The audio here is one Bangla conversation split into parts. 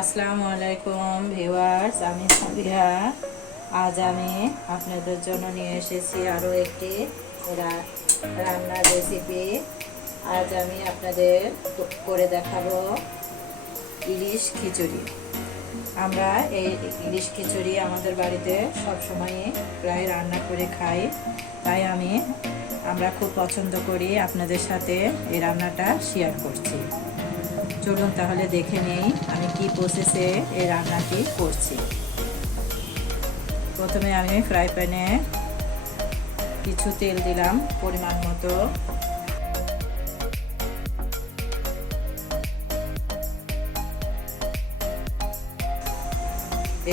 আসসালামু আলাইকুম ভিউয়ার্স, আমি সাবিহা। আজ আমি আপনাদের জন্য নিয়ে এসেছি আরও একটি রান্নার রেসিপি। আজ আমি আপনাদের করে দেখাবো ইলিশ খিচুড়ি। আমরা এই ইলিশ খিচুড়ি আমাদের বাড়িতে সবসময় প্রায় রান্না করে খাই, তাই আমরা খুব পছন্দ করি। আপনাদের সাথে এই রান্নাটা শেয়ার করছি। চলুন তাহলে দেখে নেই আমি কি প্রসেসে এই রান্নাটি করছি। প্রথমে আমি ফ্রাই প্যানে কিছু তেল দিলাম পরিমাণ মতো।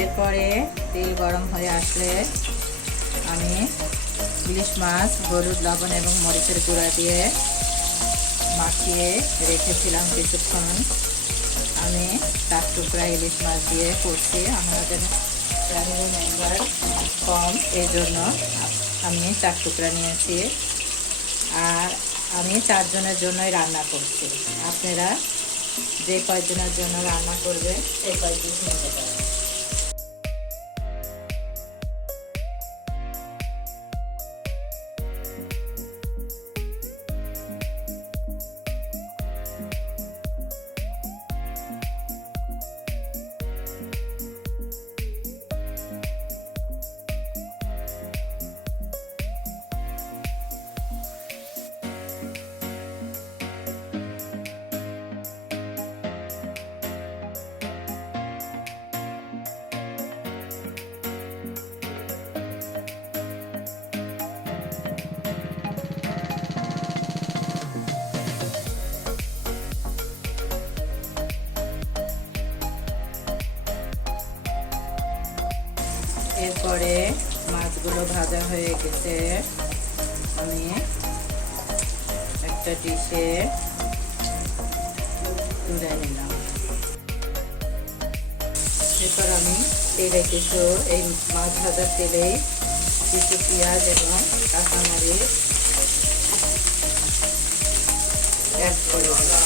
এরপরে তেল গরম হয়ে আসলে আমি ইলিশ মাছ হলুদ, লবণ এবং মরিচের গুঁড়া দিয়ে মাখিয়ে রেখেছিলাম কিছুক্ষণ। আমি 4 টুকরা ইলিশ মাছ দিয়ে করছি। আমাদের ফ্যামিলি মেম্বার কম, এই জন্য আমি 4 টুকরা নিয়েছি। আর আমি 4 জনের জন্যই রান্না করছি। আপনারা যে কয়জনের জন্য রান্না করবেন সেই কয়জন নিতে পারেন। এরপরে মাছগুলো ভাজা হয়ে গেছে, আমি একটা ডিশে তুলে নিলাম। এরপর আমি তেলে কিছু এই মাছ ভাজার তেলে কিছু পেঁয়াজ এবং কাঁচামরিচ অ্যাড করে দিলাম।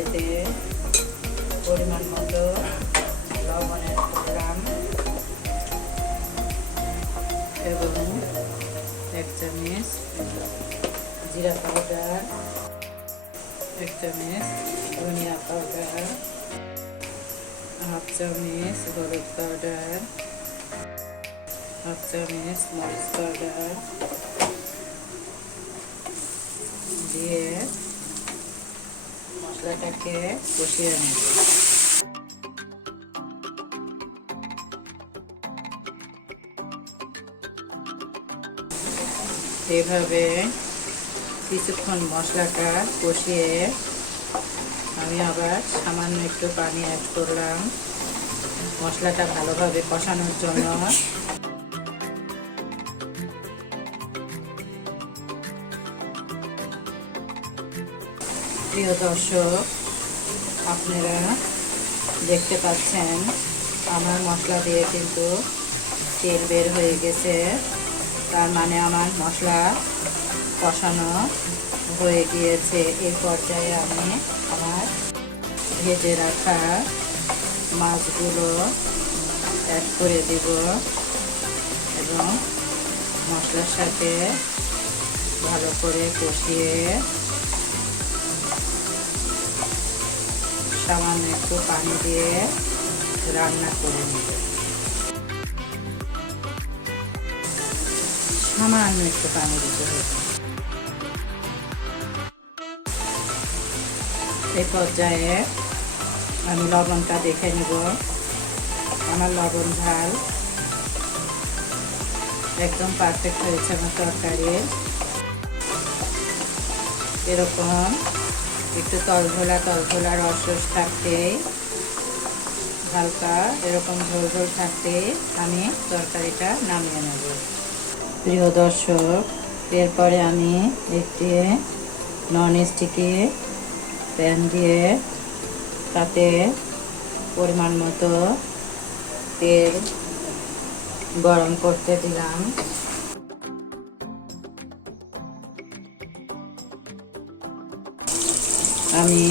এতে পরিমাণ মতো লবণের দিলাম এবং 1 চামচ জিরা পাউডার, 1 চামচ ধনিয়া পাউডার, 1/2 চামচ হলুদ পাউডার, 1/2 চামচ মরিচ পাউডার দিয়ে মশলাটাকে কষিয়ে নেব। এভাবে কিছুক্ষণ মশলাটা কষিয়ে আমি আবার সামান্য একটু পানি অ্যাড করলাম মশলাটা ভালোভাবে কষানোর জন্য। প্রিয় দর্শক, আপনারা দেখতে পাচ্ছেন আমার মশলা দিয়ে কিন্তু তেল বের হয়ে গেছে। তার মানে আমার মশলা কষানো হয়ে গিয়েছে। এই পর্যায়ে আমি আমার ভেজে রাখা মাছগুলো অ্যাড করে দেব এবং মশলার সাথে ভালো করে কষিয়ে সামান্য একটু পানি দিয়ে রান্না করে নেব। সামান্য একটু পানি দিতে হবে। এই পর্যায়ে আমি লবণটা দেখে নেব। আমার লবণ ঝাল একদম পারফেক্ট হয়েছে আমার তরকারি। এরকম একটু তলঘোলা রস থাকতেই, হালকা এরকম ঝোল ঝোল থাকতেই আমি তরকারিটা নামিয়ে নেব। প্রিয় দর্শক, এরপরে আমি একটি নন স্টিকি প্যান দিয়ে তাতে পরিমাণ মতো তেল গরম করতে দিলাম। আমি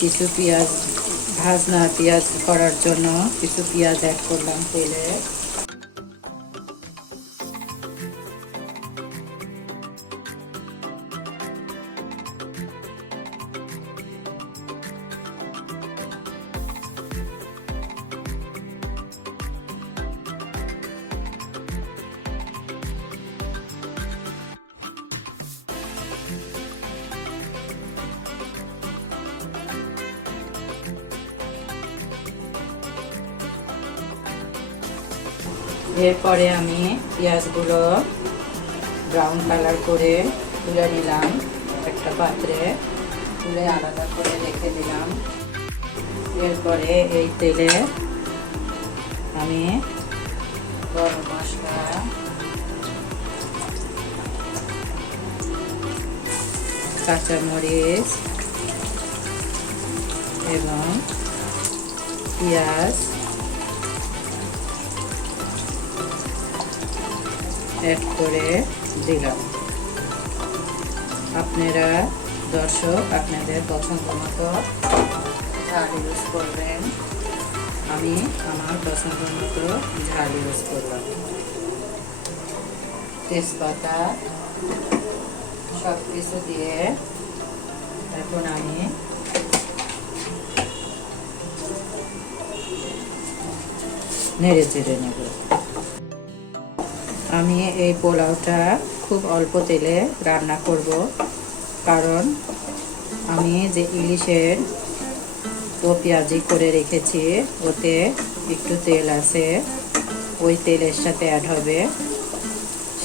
কিছু পেঁয়াজ, ভাজনা পেঁয়াজ করার জন্য কিছু পেঁয়াজ অ্যাড করলাম তেলে। এরপরে আমি পেঁয়াজগুলো ব্রাউন কালার করে তুলে নিলাম একটা পাত্রে, তুলে আলাদা করে রেখে দিলাম। এরপরে এই তেলে আমি গরম মশলা, কাঁচামরিচ এবং পেঁয়াজ অ্যাড করে দিলাম। আপনারা দর্শক আপনাদের পছন্দ মতো ঝাল ইউজ করবেন। আমি আমার পছন্দ মতো ঝাল ইউজ করলাম। তেজপাতা সব কিছু দিয়ে এখন আমি নেড়ে চেড়ে নেব। আমি এই পোলাওটা খুব অল্প তেলে রান্না করব, কারণ আমি যে ইলিশের পেঁয়াজি করে রেখেছি ওতে একটু তেল আছে, ওই তেলের সাথে অ্যাড হবে।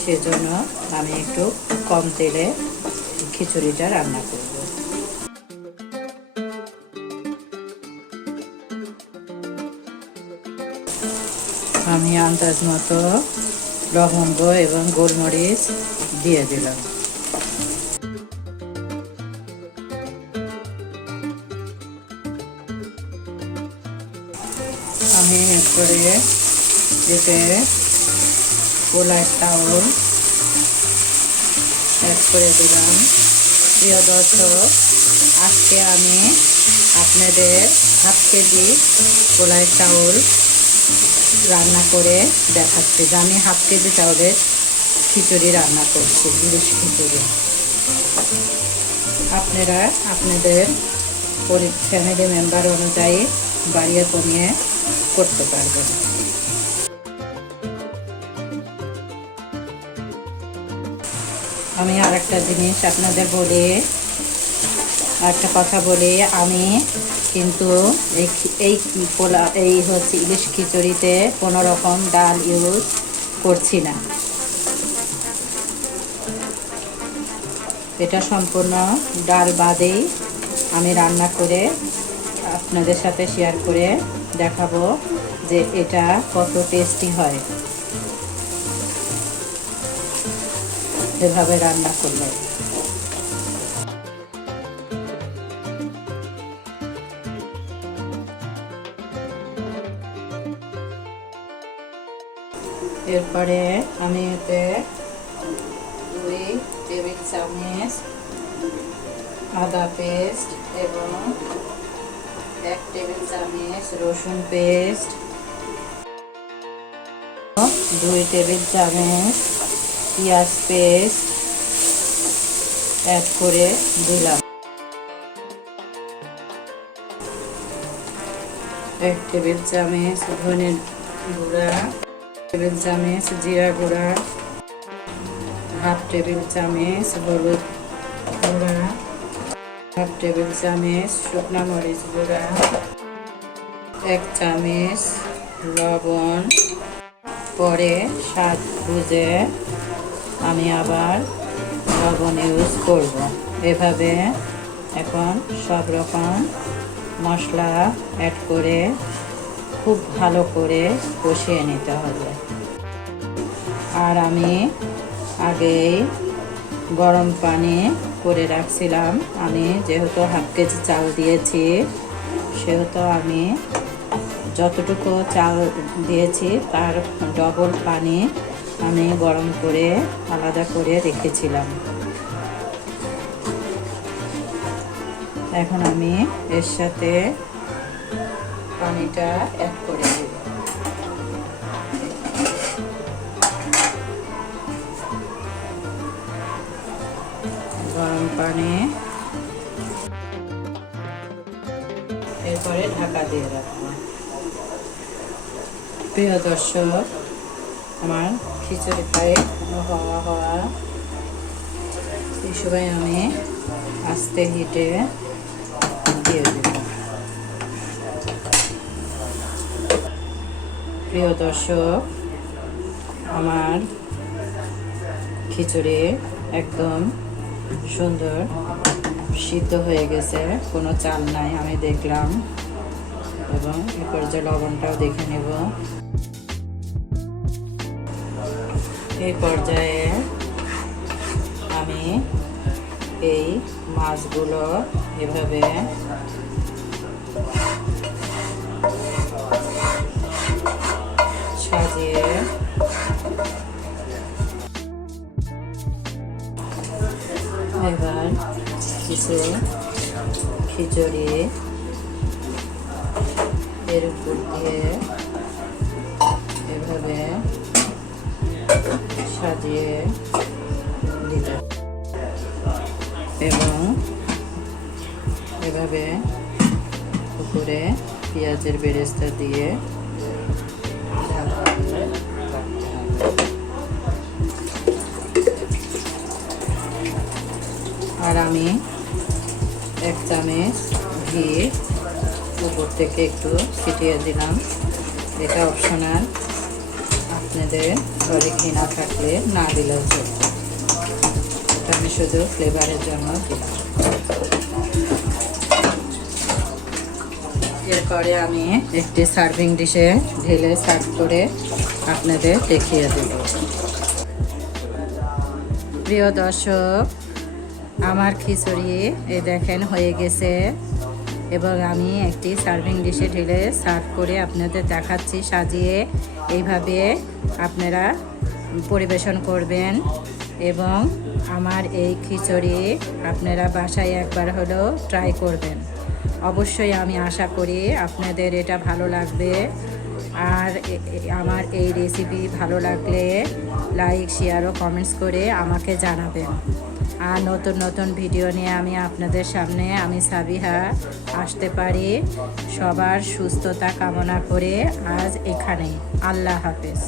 সেজন্য আমি একটু কম তেলে খিচুড়িটা রান্না করব। আমি আন্দাজ মতো লবঙ্গ এবং গোলমরিচ দিয়ে দিলাম। আমি এরপরে এতে পোলার চাউল অ্যাড করে দিলাম। প্রিয় দর্শক, আজকে আমি আপনাদের হাফ কেজি পোলার চাউল রান্না করে দেখাচ্ছি যে আমি হাফ কেজি চাউলের খিচুড়ি রান্না করছি, ইলিশ খিচুড়ি। আপনারা আপনাদের ফ্যামিলি মেম্বার অনুযায়ী বাড়িয়ে কমিয়ে করতে পারবেন। আমি আর একটা জিনিস আপনাদের বলি, একটা কথা বলি, আমি কিন্তু এই হচ্ছে ইলিশ খিচুড়িতে কোনো রকম ডাল ইউজ করছি না। এটা সম্পূর্ণ ডাল বাদেই আমি রান্না করে আপনাদের সাথে শেয়ার করে দেখাবো যে এটা কত টেস্টি হয় এভাবে রান্না করলে। এরপরে আমি এতে 2 টেবিল চামচ আদা পেস্ট এবং 1 টেবিল চামচ রসুন পেস্ট, 2 টেবিল চামচ পেঁয়াজ পেস্ট অ্যাড করে দিলাম। 1 টেবিল চামচ ধনে গুঁড়া, টেবিল চামচ জিরা গুঁড়া, হাফ টেবিল চামচ হলুদ গুঁড়া, হাফ টেবিল চামচ শুকনো মরিচ গুঁড়া, 1 চামচ লবণ। পরে স্বাদ বুঝে আমি আবার লবণ ইউজ করব। এভাবে এখন সব রকম মশলা অ্যাড করে খুব ভালো করে কষিয়ে নিতে হবে। আর আমি আগেই গরম পানি করে রাখছিলাম। আমি যেহেতু হাফ কেজি চাল দিয়েছি সেহেতু আমি যতটুকু চাল দিয়েছি তার ডবল পানি আমি গরম করে আলাদা করে রেখেছিলাম। এখন আমি এর সাথে পানিটা অ্যাড করে দেব। গরম পানি, এরপরে ঢাকা দিয়ে রাখবো। প্রিয় দর্শক, আমার খিচুড়ি প্রায় হওয়া এই সময় আমি আস্তে হিটে দিয়ে দেব। প্রিয় দর্শক, আমার খিচুড়ি একদম সুন্দর সিদ্ধ হয়ে গেছে, কোনো চাল নাই আমি দেখলাম, এবং এই পর্যায়ে লবণটাও দেখে নেব। এই পর্যায়ে আমি এই মাছগুলো এভাবে সাজিয়ে এবার কিছু খিচুড়ি এর উপর দিয়ে এভাবে সাজিয়ে দিতে এবং এভাবে উপরে পেঁয়াজের বেরেস্তা দিয়ে আর আমি 1 চামচ ঘি উপর থেকে একটু ছিটিয়ে দিলাম। এটা অপশনাল, আপনাদের ঘরে ঘি না থাকলে না দিলেও চলবে। এটা আমি শুধু ফ্লেভারের জন্য দিলাম। এরপরে আমি একটি সার্ভিং ডিশে ঢেলে সার্ভ করে আপনাদের দেখিয়ে দেব। প্রিয় দর্শক, আমার খিচুড়ি এই দেখেন হয়ে গেছে, এবং আমি একটি সার্ভিং ডিশে ঢেলে সার্ভ করে আপনাদের দেখাচ্ছি সাজিয়ে। এইভাবে আপনারা পরিবেশন করবেন, এবং আমার এই খিচুড়ি আপনারা বাসায় একবার হলেও ট্রাই করবেন। অবশ্যই আমি আশা করি আপনাদের এটা ভালো লাগবে। আর আমার এই রেসিপি ভালো লাগলে লাইক, শেয়ার ও কমেন্টস করে আমাকে জানাবেন। আর নতুন নতুন ভিডিও নিয়ে আমি আপনাদের সামনে আমি সাবিহা আসতে পারি। সবার সুস্থতা কামনা করে আজ এখানেই। আল্লাহ হাফেজ।